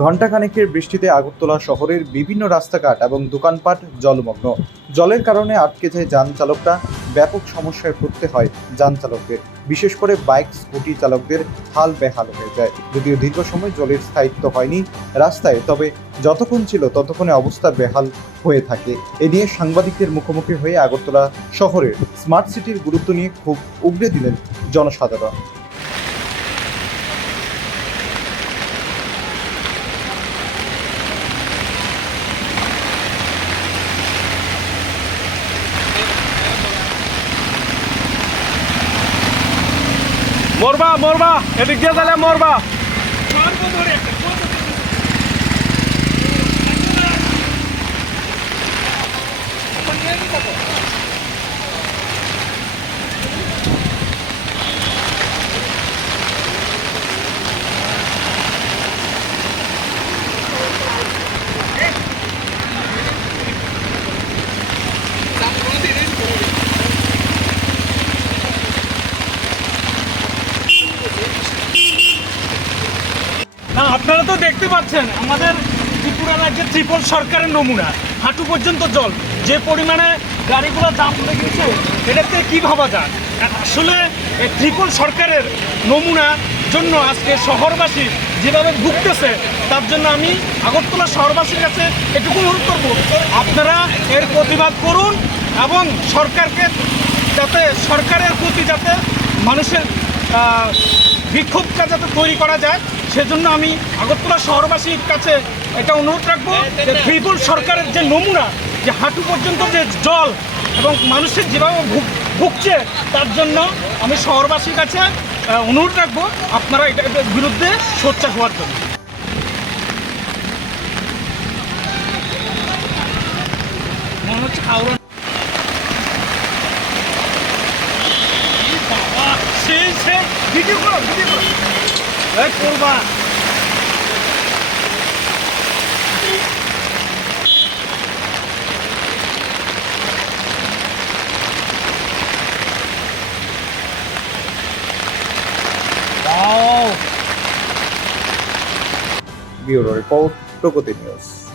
ঘণ্টাখানেকের বৃষ্টিতে আগরতলা শহরের বিভিন্ন রাস্তাঘাট এবং দোকানপাট জলমগ্ন। জলের কারণে আটকে যায় যান চালকরা। ব্যাপক সমস্যায় পড়তে হয় যান চালকদের, বিশেষ করে বাইক স্কুটি চালকদের হাল বেহাল হয়ে যায়। যদিও দীর্ঘ সময় জলের স্থায়িত্ব হয়নি রাস্তায়, তবে যতক্ষণ ছিল ততক্ষণে অবস্থা বেহাল হয়ে থাকে। এ নিয়ে সাংবাদিকদের মুখোমুখি হয়ে আগরতলা শহরের স্মার্ট সিটির গুরুত্ব নিয়ে খুব উগরে দিলেন জনসাধারণ। মরবা মরবা এদিক দিয়ে তাহলে মরবা। না, আপনারা তো দেখতে পাচ্ছেন আমাদের ত্রিপুরা রাজ্যের ত্রিপল সরকারের নমুনা, হাঁটু পর্যন্ত জল। যে পরিমাণে গাড়িগুলো জাম লেগেছে, এটাতে কী ভাবা যায়? আসলে এই ত্রিপল সরকারের নমুনার জন্য আজকে শহরবাসী যেভাবে ভুগতেছে, তার জন্য আমি আগরতলা শহরবাসীর কাছে এটুকু অনুরোধ করব, আপনারা এর প্রতিবাদ করুন এবং সরকারকে যাতে সরকারের প্রতি যাতে মানুষের বিক্ষোভটা যাতে তৈরি করা যায়, সেজন্য আমি আগরতলা শহরবাসীর কাছে এটা অনুরোধ রাখবো যে ত্রিপল সরকারের যে নমুনা, যে হাঁটু পর্যন্ত যে জল এবং মানুষের যেভাবে ভুগছে, তার জন্য আমি শহরবাসীর কাছে অনুরোধ রাখবো আপনারা এটার বিরুদ্ধে সোচ্চার হওয়ার জন্য। মনে হচ্ছে খাওয়া ভিডিও করো করবা। ব্যুরো রিপোর্ট, প্রগতি নিউজ।